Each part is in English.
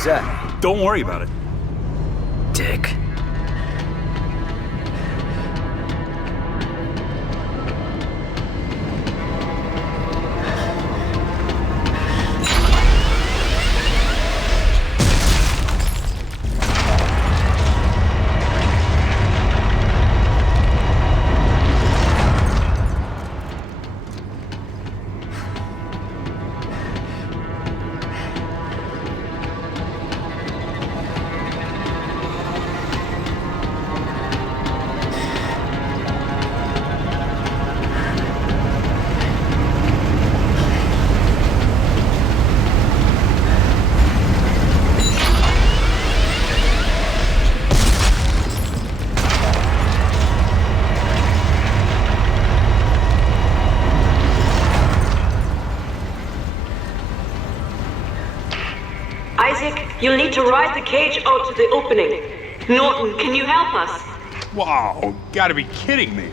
was that? Don't worry about it. Dick. You'll need to ride the cage out to the opening. Norton, can you help us? Wow, gotta be kidding me.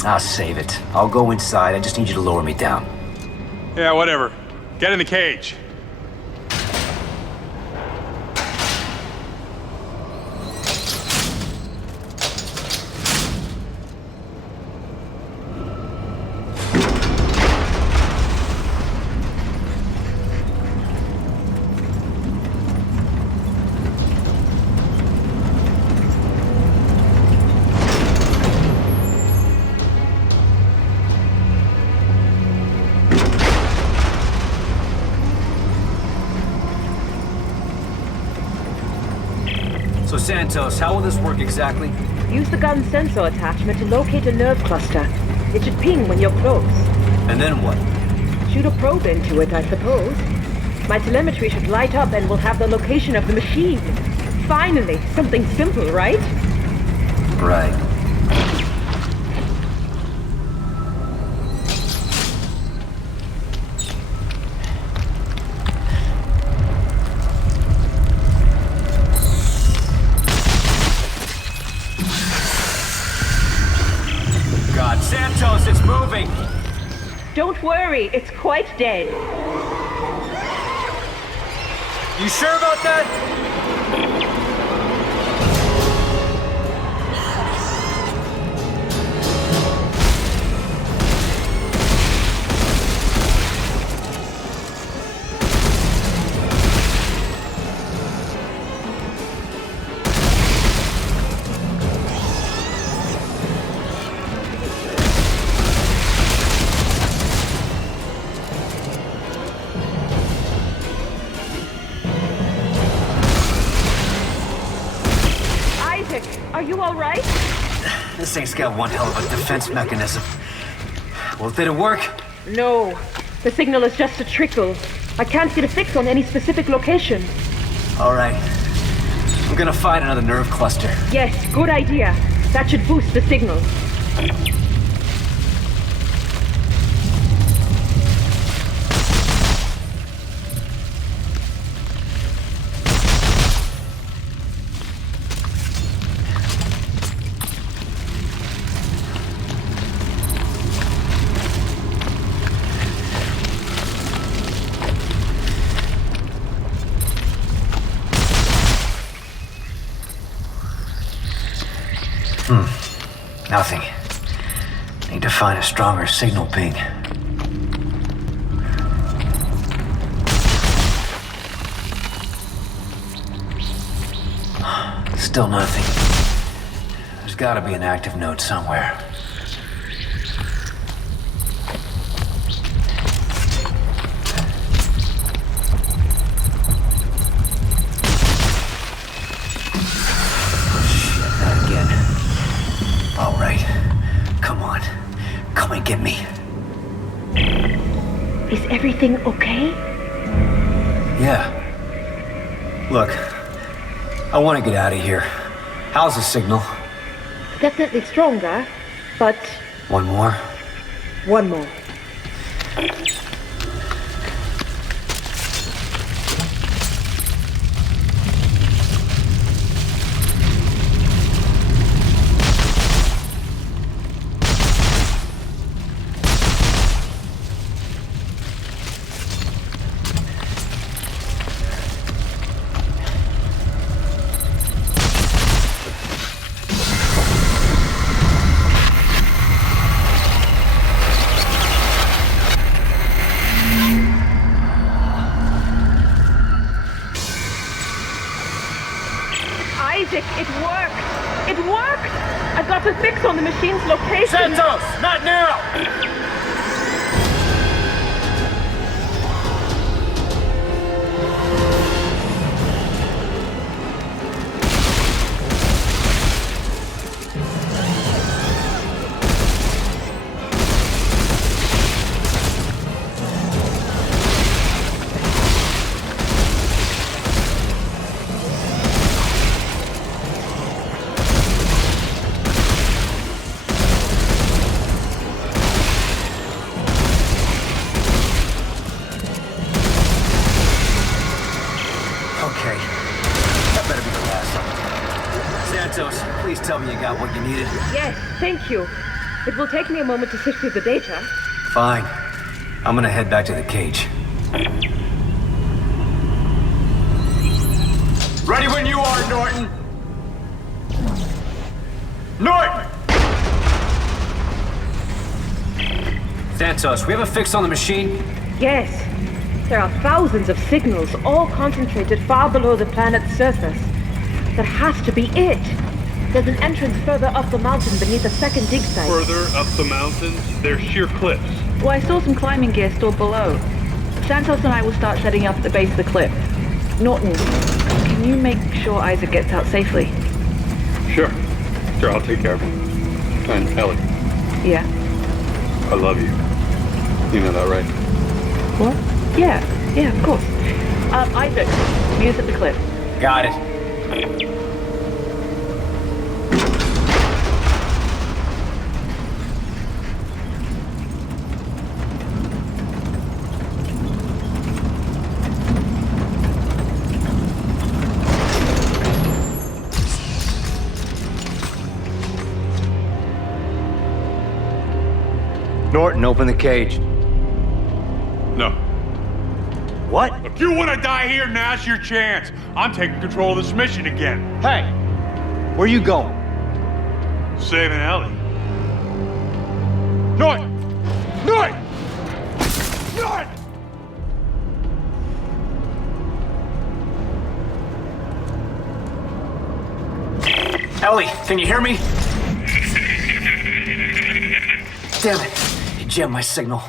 I'll save it. I'll go inside. I just need you to lower me down. Yeah, whatever. Get in the cage. So Santos, how will this work exactly? Use the gun sensor attachment to locate a nerve cluster. It should ping when you're close. And then what? Shoot a probe into it, I suppose. My telemetry should light up and we'll have the location of the machine. Finally, something simple, right? Right. God, Santos, it's moving! Don't worry, it's quite dead. You sure about that? Are you all right? This thing's got one hell of a defense mechanism. Well, did it work? No. The signal is just a trickle. I can't get a fix on any specific location. All right. I'm gonna find another nerve cluster. Yes, good idea. That should boost the signal. Nothing. Need to find a stronger signal ping. Still nothing. There's gotta be an active node somewhere. All right. Come on. Come and get me. Is everything okay? Yeah. Look, I want to get out of here. How's the signal? Definitely stronger, but... One more? One more. on the machine's location. Santos, not now! Okay. That better be the last. Santos, please tell me you got what you needed. Yes, thank you. It will take me a moment to sift through the data. Fine. I'm gonna head back to the cage. Ready when you are, Norton! Norton! Santos, we have a fix on the machine? Yes. There are thousands of signals, all concentrated far below the planet's surface. That has to be it. There's an entrance further up the mountain beneath a second dig site. Further up the mountains, they're sheer cliffs. Well, I saw some climbing gear stored below. Santos and I will start setting up at the base of the cliff. Norton, can you make sure Isaac gets out safely? Sure, I'll take care of him. And Ellie, Yeah. I love you. You know that, right? What? Yeah, of course. Isaac, meet us at the cliff. Got it. Norton, open the cage. No. What? If you want to die here, now's your chance. I'm taking control of this mission again. Hey! Where you going? Saving Ellie. Norton! Norton! Norton! Ellie, can you hear me? Damn it. He jammed my signal.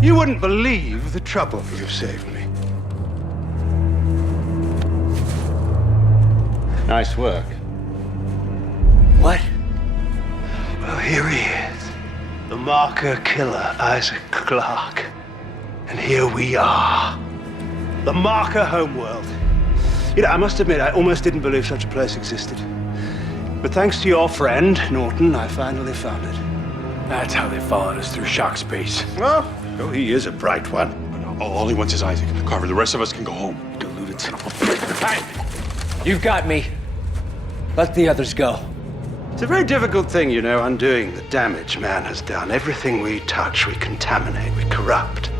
You wouldn't believe the trouble you've saved me. Nice work. What? Well, here he is. The marker killer, Isaac Clarke. And here we are. The marker homeworld. You know, I must admit, I almost didn't believe such a place existed. But thanks to your friend, Norton, I finally found it. That's how they followed us through shock space. Oh, he is a bright one. All he wants is Isaac. Carver, the rest of us can go home. Deluded son of a bitch. Hey! You've got me. Let the others go. It's a very difficult thing, you know, undoing the damage man has done. Everything we touch, we contaminate, we corrupt.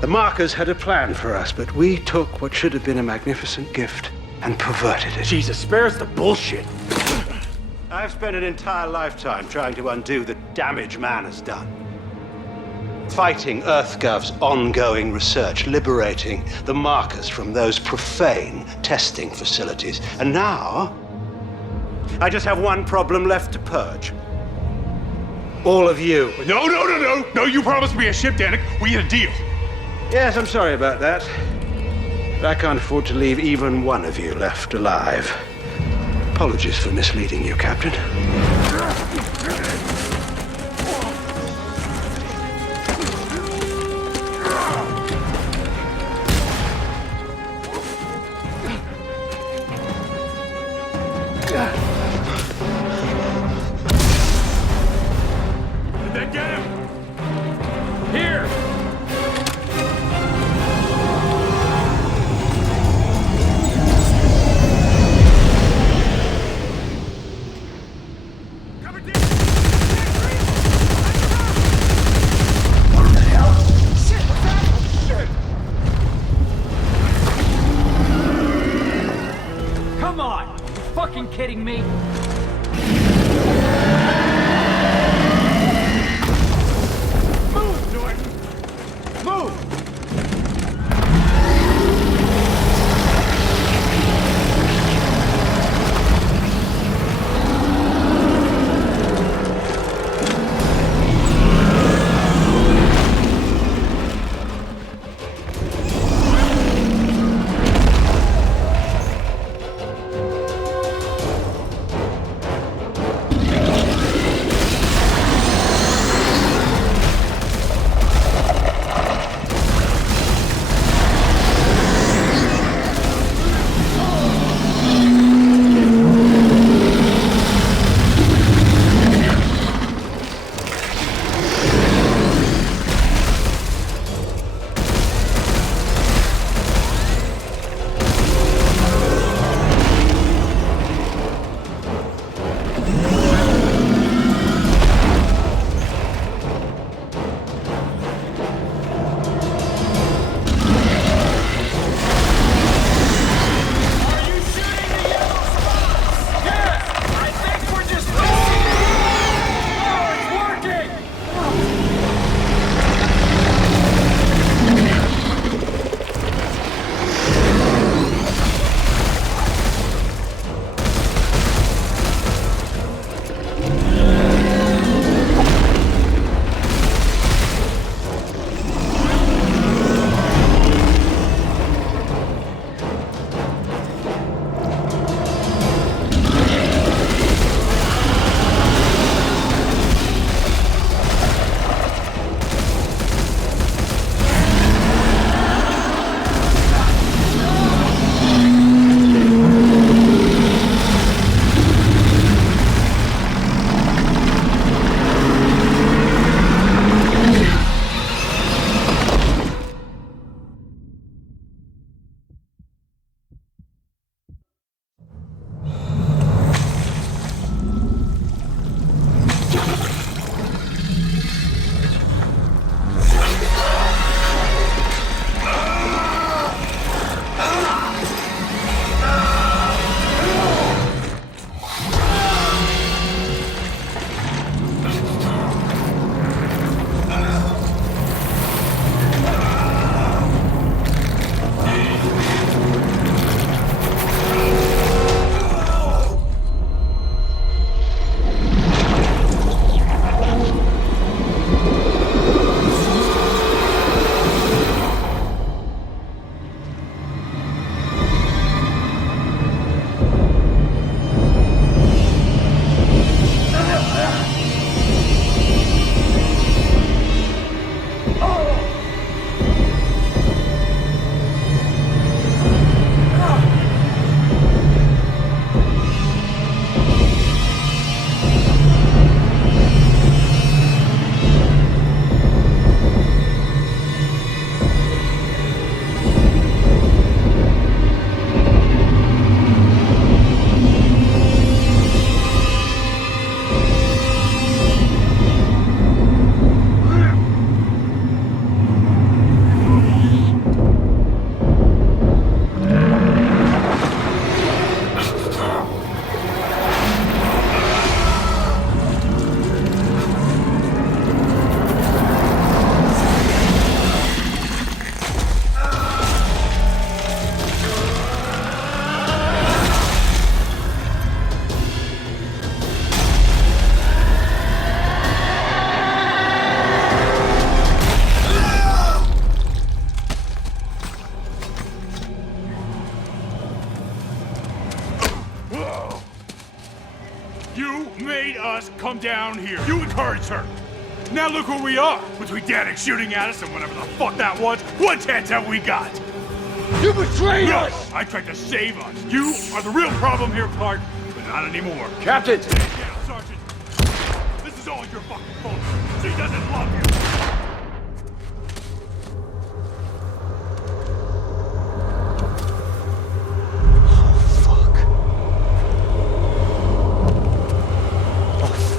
The markers had a plan for us, but we took what should have been a magnificent gift and perverted it. Jesus, spare us the bullshit. I've spent an entire lifetime trying to undo the damage man has done. Fighting EarthGov's ongoing research, liberating the markers from those profane testing facilities. And now, I just have one problem left to purge. All of you. No, you promised me a ship, Danik. We had a deal. Yes, I'm sorry about that. But I can't afford to leave even one of you left alive. Apologies for misleading you, Captain. Did they get him? Here! Come on! You fucking kidding me? Move, Norton! Move! made us come down here. You encouraged her. Now look where we are. Between Danik shooting at us and whatever the fuck that was, what chance have we got? You betrayed No, us! I tried to save us. You are the real problem here, Clark, but not anymore. Captain! Stand down, Sergeant. This is all your fucking fault. She doesn't love you.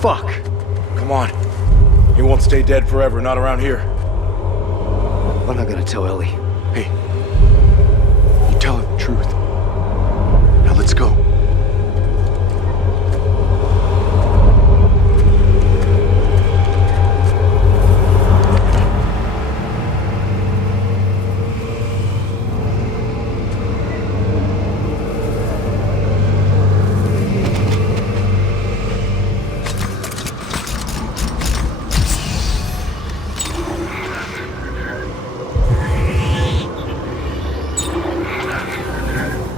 Fuck! Come on. He won't stay dead forever, not around here. I'm not gonna tell Ellie. Hey, you tell her the truth. Now let's go.